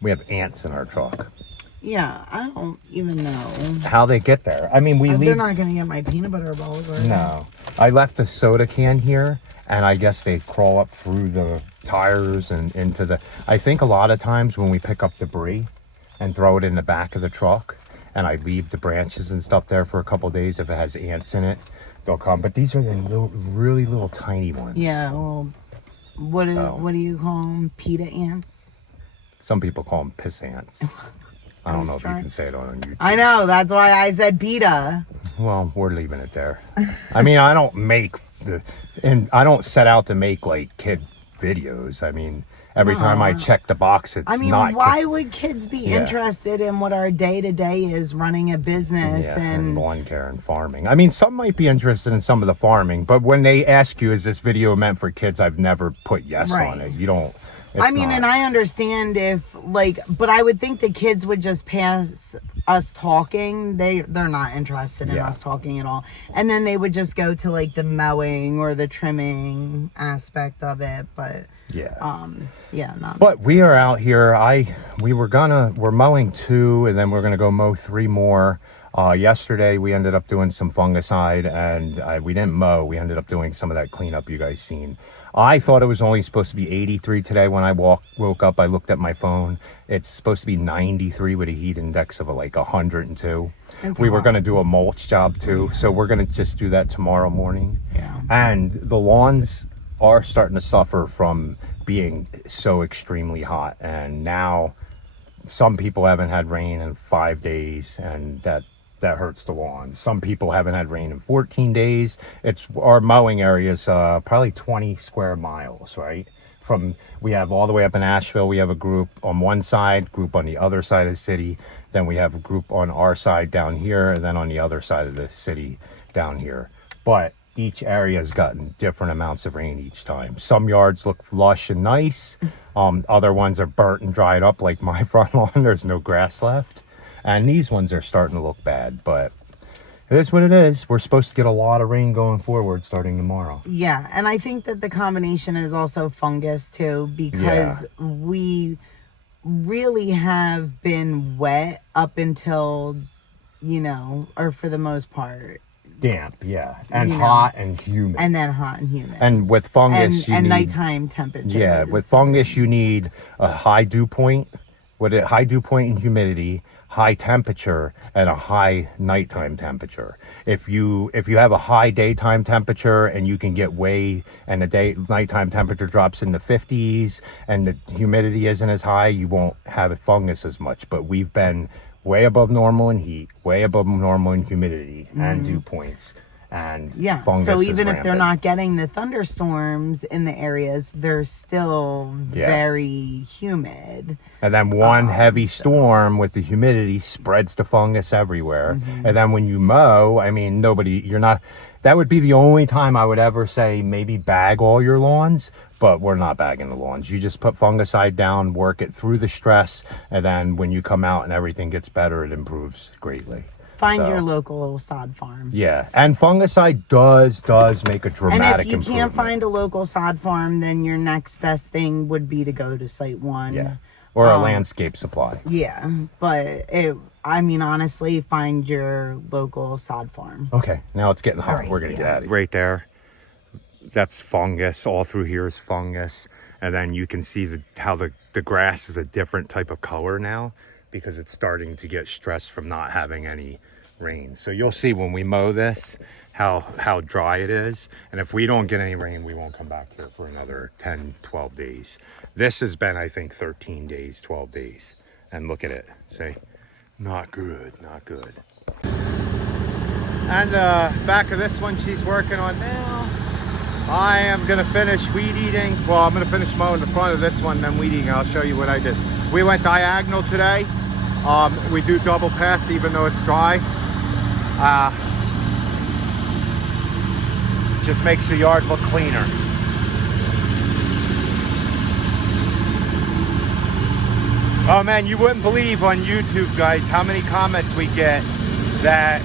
We have ants in our truck. Yeah, I don't even know how they get there. I mean, they're not gonna get my peanut butter balls, are they? No. I left a soda can here, and I guess they crawl up through the tires and into the... I think a lot of times when we pick up debris and throw it in the back of the truck, and I leave the branches and stuff there for a couple days, if it has ants in it, they'll come. But these are the little, really little tiny ones. Yeah, well, what do you call them? PETA ants? Some people call them piss ants. I don't know if you can say it on YouTube. I know, that's why I said PETA. Well, we're leaving it there. I mean, I don't make and I don't set out to make like kid videos. I mean, every time I check the box, it's not. Why would kids be interested in what our day-to-day is, running a business and lawn care and farming? I mean, some might be interested in some of the farming, but when they ask you, is this video meant for kids? I've never put yes on it. You don't. I mean, and I understand if but I would think the kids would just pass us talking. They're not interested in us talking at all. And then they would just go to like the mowing or the trimming aspect of it. But But we are out here. We're mowing 2, and then we're gonna go mow 3 more. Yesterday we ended up doing some fungicide, and we didn't mow. We ended up doing some of that cleanup you guys seen. I thought it was only supposed to be 83 today. When I woke up, I looked at my phone. It's supposed to be 93 with a heat index of like 102. We were going to do a mulch job too, so we're going to just do that tomorrow morning. And the lawns are starting to suffer from being so extremely hot, and now some people haven't had rain in 5 days, and that hurts the lawn. Some people haven't had rain in 14 days. Our mowing area is probably 20 square miles, right? We have all the way up in Asheville, we have a group on one side, group on the other side of the city. Then we have a group on our side down here, and then on the other side of the city down here. But each area has gotten different amounts of rain each time. Some yards look lush and nice. Other ones are burnt and dried up, like my front lawn. There's no grass left. And these ones are starting to look bad, but it is what it is. We're supposed to get a lot of rain going forward starting tomorrow. Yeah, and I think that the combination is also fungus too, because we really have been wet up until, or for the most part. Damp, and hot and humid. And then hot and humid. And with fungus, you need nighttime temperatures. Yeah, with fungus, you need a high dew point, high dew point and humidity, high temperature, and a high nighttime temperature. If you have a high daytime temperature and you can get and the nighttime temperature drops in the 50s and the humidity isn't as high, you won't have fungus as much. But we've been way above normal in heat, way above normal in humidity and dew points. And fungus so even if they're rampant. not getting the thunderstorms in the areas, they're still very humid. And then one heavy storm with the humidity spreads the fungus everywhere. And then when you mow, I mean, that would be the only time I would ever say maybe bag all your lawns, but we're not bagging the lawns. You just put fungicide down, work it through the stress, and then when you come out and everything gets better, it improves greatly. Find your local sod farm. Yeah, and fungicide does make a dramatic improvement. And if you can't find a local sod farm, then your next best thing would be to go to Site 1. Yeah, or a landscape supply. Yeah, but honestly, find your local sod farm. Okay, now it's getting hot. We're going to get out of here. Right there, that's fungus. All through here is fungus. And then you can see how the grass is a different type of color now, because it's starting to get stressed from not having any rain. So you'll see when we mow this how dry it is, and if we don't get any rain, we won't come back here for another 10-12 days. This has been, I think, 13 days, 12 days, and look at it. Say, not good. And back of this one she's working on now. I am gonna finish weed eating. Well, I'm gonna finish mowing the front of this one, then weed eating. I'll show you what I did. We went diagonal today. We do double pass even though it's dry. Just makes the yard look cleaner. Oh man, you wouldn't believe on YouTube, guys, how many comments we get that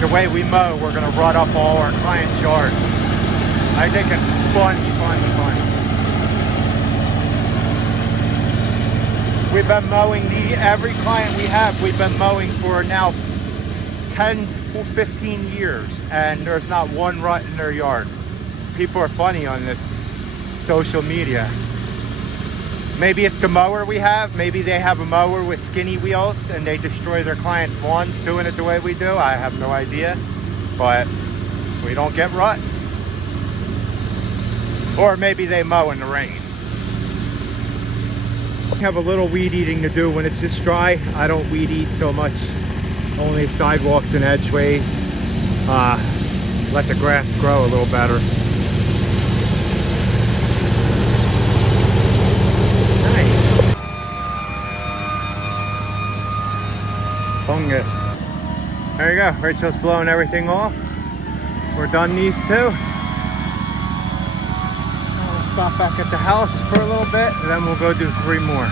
the way we mow, we're gonna rut up all our clients' yards. I think it's funny. We've been mowing every client we have, we've been mowing for now 10 or 15 years, and there's not one rut in their yard. People are funny on this social media. Maybe it's the mower we have. Maybe they have a mower with skinny wheels and they destroy their clients' lawns doing it the way we do. I have no idea, but we don't get ruts. Or maybe they mow in the rain. We have a little weed eating to do when it's just dry. I don't weed eat so much, only sidewalks and edgeways. Let the grass grow a little better. Nice. Fungus. There you go, Rachel's blowing everything off. We're done these two. We'll stop back at the house for a little bit, and then we'll go do 3 more.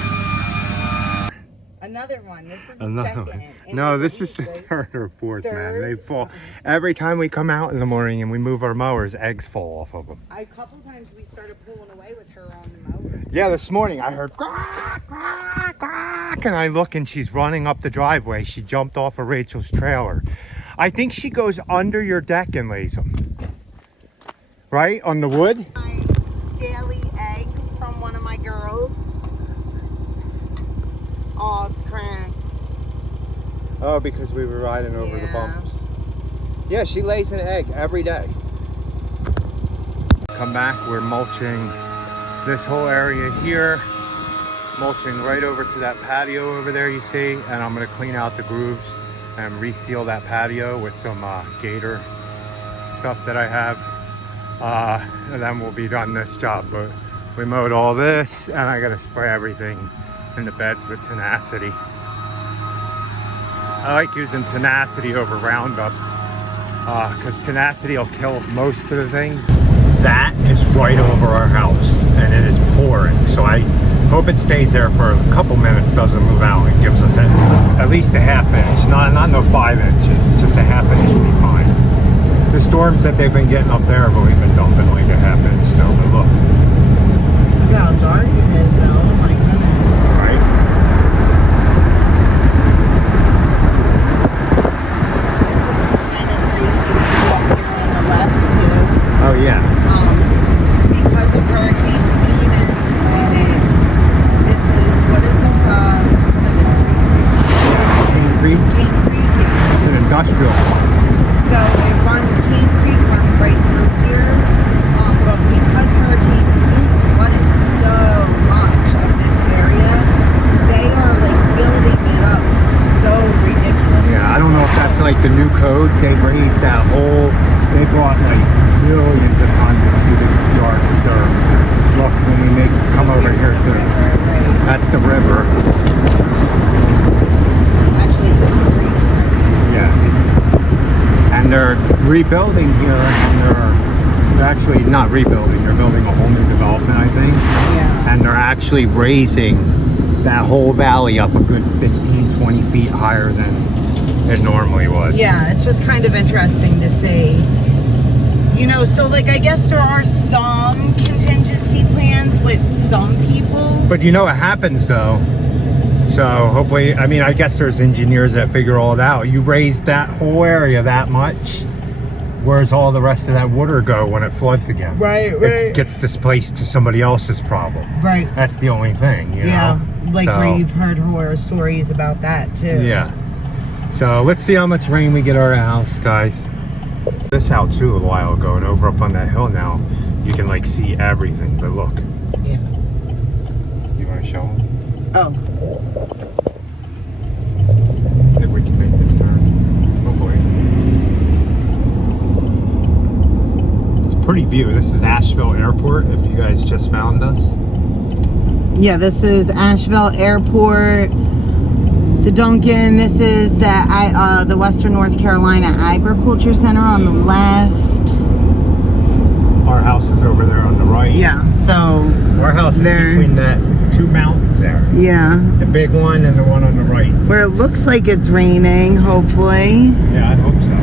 Another one. This is the second. No, this is the third or fourth, man. They fall. Every time we come out in the morning and we move our mowers, eggs fall off of them. A couple times we started pulling away with her on the mower. Yeah, this morning I heard quack, quack, quack, and I look and she's running up the driveway. She jumped off of Rachel's trailer. I think she goes under your deck and lays them. Right? On the wood? My daily egg from one of my girls. Oh, it's cracked. Oh, because we were riding over the bumps. Yeah, she lays an egg every day. Come back, we're mulching this whole area here. Mulching right over to that patio over there you see. And I'm gonna clean out the grooves and reseal that patio with some gator stuff that I have. And then we'll be done this job. But we mowed all this and I gotta spray everything in the beds with tenacity. I like using tenacity over Roundup because tenacity will kill most of the things. That is right over our house and it is pouring, so I hope it stays there for a couple minutes, doesn't move out, and gives us at least a half inch, not no 5 inches, just a half inch should be fine. The storms that they've been getting up there, but we've been dumping like a half inch snow, but look. Look how dark it is though, oh my goodness. Right? This is kind of crazy to see up here on the left too. Oh yeah. Because of Hurricane Helene and this is, what is this, what are the creeks? Cane Creek? Cane Creek, yeah. It's an industrial. So Cane Creek runs right through here, but because Hurricane Helene flooded so much of this area, they are like building it up so ridiculously. Yeah, I don't know if that's like the new code. They raised that whole, they brought like millions of tons of cubic yards of dirt. Look, when we come over here too. Right. That's the river. Actually, this is great. Yeah. And they're rebuilding here, and they're actually not rebuilding, they're building a whole new development, I think. Yeah. And they're actually raising that whole valley up a good 15, 20 feet higher than it normally was. Yeah, it's just kind of interesting to see. You know, so like I guess there are some contingency plans with some people. But you know what happens though? So hopefully, I mean, I guess there's engineers that figure all it out. You raise that whole area that much, where's all the rest of that water go when it floods again? Right. It gets displaced to somebody else's problem. Right. That's the only thing, you know? Like So, where you've heard horror stories about that too. yeah. So let's see how much rain we get at our house, guys. This out too a while ago, and over up on that hill now, you can like see everything, but look. Yeah. You want to show them? Oh. If we can make this turn, hopefully. It's a pretty view. This is Asheville Airport, if you guys just found us. Yeah, this is Asheville Airport. The Duncan. This is the Western North Carolina Agriculture Center on the left. Our house is over there on the right. Yeah, so Our house is between that 2 mountains there. yeah, The big one and the one on the right. where it looks like it's raining, hopefully. Yeah, I hope so.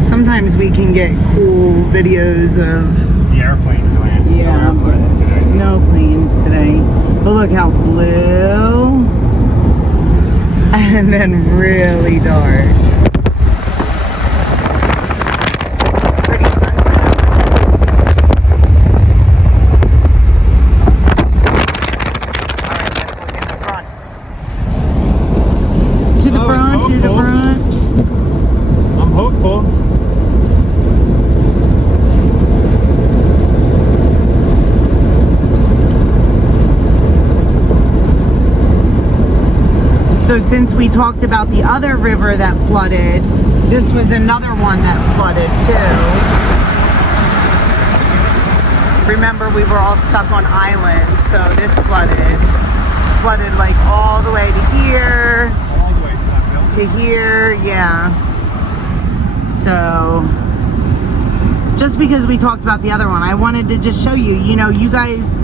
Sometimes we can get cool videos of The airplanes land. yeah, No airplanes but today. no planes today. But look how blue and then really dark. Pretty sunset. Alright, let's look in the front. To the front, to the front. I'm hopeful. So since we talked about the other river that flooded, this was another one that flooded too. Remember, we were all stuck on islands, so this flooded like all the way to here, All the way to that building. to here, yeah. So just because we talked about the other one, I wanted to just show you, you know, you guys,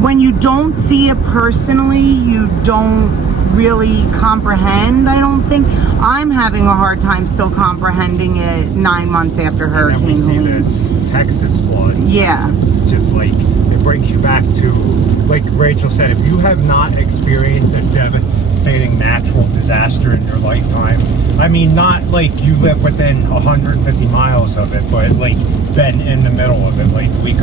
when you don't see it personally, you don't really comprehend. I don't think I'm having a hard time still comprehending it 9 months after Hurricane And then we see Helene. this Texas flood. Yeah. It's just like, it brings you back to, like Rachel said, if you have not experienced a devastating natural disaster in your lifetime, I mean, not like you live within 150 miles of it, but like been in the middle of it, like we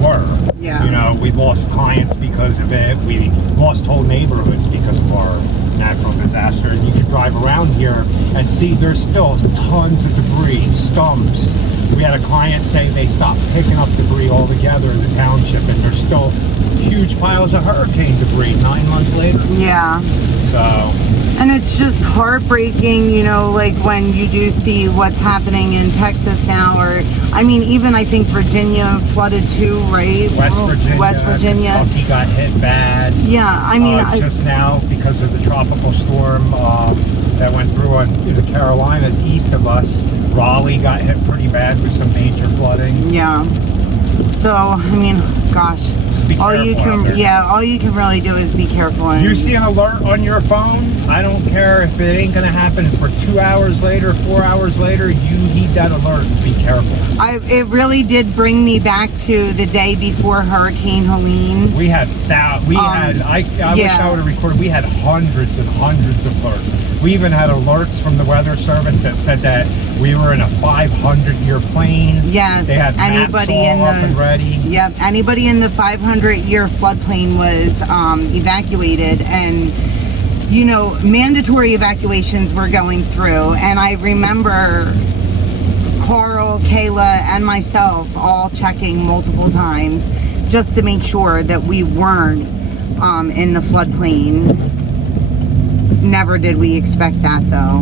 were. Yeah. You know, we lost clients because of it. We lost whole neighborhoods because of our natural disaster. And you can drive around here and see there's still tons of debris, stumps. We had a client say they stopped picking up debris altogether in the township, and there's still huge piles of hurricane debris 9 months later. Yeah. So, And it's just heartbreaking, you know, like when you do see what's happening in Texas now, or I mean, even I think Virginia flooded too, right? West Virginia, Kentucky got hit bad. Yeah, I mean, just now because of the tropical storm that went through on the Carolinas east of us, Raleigh got hit pretty bad with some major flooding. yeah. So I mean, gosh, Just be all you careful out can, there. yeah, all you can really do is be careful. And You see an alert on your phone, I don't care if it ain't gonna happen for 2 hours later, 4 hours later, you need that alert. Be careful. it really did bring me back to the day before Hurricane Helene. We had I wish yeah. I would have recorded. We had hundreds and hundreds of alerts. We even had alerts from the weather service that said that we were in a 500-year plane. Yes, They had anybody maps all in up and ready. Yep, anybody in the 500-year floodplain was evacuated, and you know, mandatory evacuations were going through. And I remember Carl, Kayla, and myself all checking multiple times just to make sure that we weren't in the floodplain. Never did we expect that though.